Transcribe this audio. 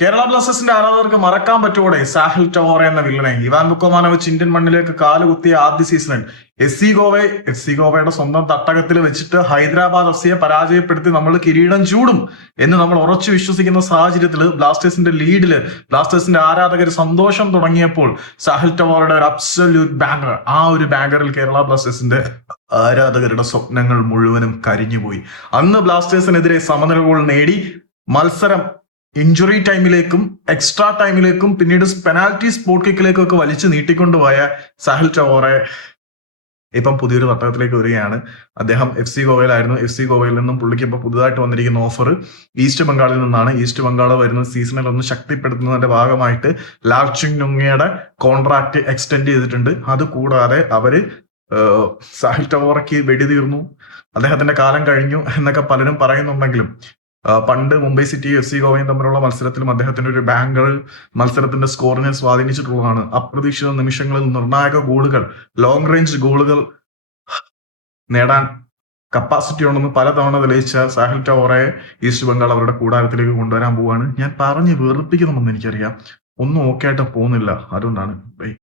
കേരള ബ്ലാസ്റ്റേഴ്സിന്റെ ആരാധകർക്ക് മറക്കാൻ പറ്റുകൂടെ സാഹിൽ ടവോറെ എന്ന വില്ലനെ? ഇവാൻ വുക്കോമാനോവിച്ച് ഇന്ത്യൻ മണ്ണിലേക്ക് കാലുകുത്തിയ ആദ്യ സീസണിൽ എഫ് സി ഗോവയുടെ സ്വന്തം തട്ടകത്തിൽ വെച്ചിട്ട് ഹൈദരാബാദ് എഫ് സിയെ പരാജയപ്പെടുത്തി നമ്മൾ കിരീടം ചൂടും എന്ന് നമ്മൾ ഉറച്ചു വിശ്വസിക്കുന്ന സാഹചര്യത്തിൽ ബ്ലാസ്റ്റേഴ്സിന്റെ ലീഡില് ബ്ലാസ്റ്റേഴ്സിന്റെ ആരാധകർ സന്തോഷം തുടങ്ങിയപ്പോൾ സാഹിൽ ടവോറയുടെ ഒരു അബ്സല്യൂട്ട് ബാങ്കർ, ആ ഒരു ബാങ്കറിൽ കേരള ബ്ലാസ്റ്റേഴ്സിന്റെ ആരാധകരുടെ സ്വപ്നങ്ങൾ മുഴുവനും കരിഞ്ഞുപോയി. അന്ന് ബ്ലാസ്റ്റേഴ്സിനെതിരെ സമനില ഗോൾ നേടി മത്സരം ഇഞ്ചുറി ടൈമിലേക്കും എക്സ്ട്രാ ടൈമിലേക്കും പിന്നീട് പെനാൽറ്റി സ്പോട്ട് കിക്കിലേക്കും ഒക്കെ വലിച്ചു നീട്ടിക്കൊണ്ടുപോയ സാഹിൽ ടവോറെ ഇപ്പം പുതിയൊരു തട്ടകത്തിലേക്ക് വരികയാണ്. അദ്ദേഹം എഫ് സി ഗോവയിലായിരുന്നു. എഫ് സി ഗോവയിൽ നിന്നും പുള്ളിക്ക് ഇപ്പൊ പുതുതായിട്ട് വന്നിരിക്കുന്ന ഓഫർ ഈസ്റ്റ് ബംഗാളിൽ നിന്നാണ്. ഈസ്റ്റ് ബംഗാൾ വരുന്ന സീസണിൽ ഒന്ന് ശക്തിപ്പെടുത്തുന്നതിന്റെ ഭാഗമായിട്ട് ലാൽചുങ് നുങ്ങയുടെ കോൺട്രാക്ട് എക്സ്റ്റെൻഡ് ചെയ്തിട്ടുണ്ട്. അതുകൂടാതെ അവര് സാഹിൽ ടവോറയ്ക്ക് വെടിതീർന്നു, അദ്ദേഹത്തിന്റെ കാലം കഴിഞ്ഞു എന്നൊക്കെ പലരും പറയുന്നുണ്ടെങ്കിലും പണ്ട് മുംബൈ സിറ്റി എഫ് സി ഗോവയും തമ്മിലുള്ള മത്സരത്തിലും അദ്ദേഹത്തിന്റെ ഒരു ബാങ്കറിൽ മത്സരത്തിന്റെ സ്കോറിനെ സ്വാധീനിച്ചിട്ടുള്ളതാണ്. അപ്രതീക്ഷിത നിമിഷങ്ങളിൽ നിർണായക ഗോളുകൾ, ലോങ് റേഞ്ച് ഗോളുകൾ നേടാൻ കപ്പാസിറ്റി ഉണ്ടെന്ന് പലതവണ തെളിയിച്ച സാഹിൽ ടവോറയെ ഈസ്റ്റ് ബംഗാൾ അവരുടെ കൂടാരത്തിലേക്ക് കൊണ്ടുവരാൻ പോവാണ്. ഞാൻ പറഞ്ഞ് വെറുപ്പിക്കണമെന്ന് എനിക്കറിയാം, ഒന്നും ഓക്കെ ആയിട്ട് പോകുന്നില്ല, അതുകൊണ്ടാണ്.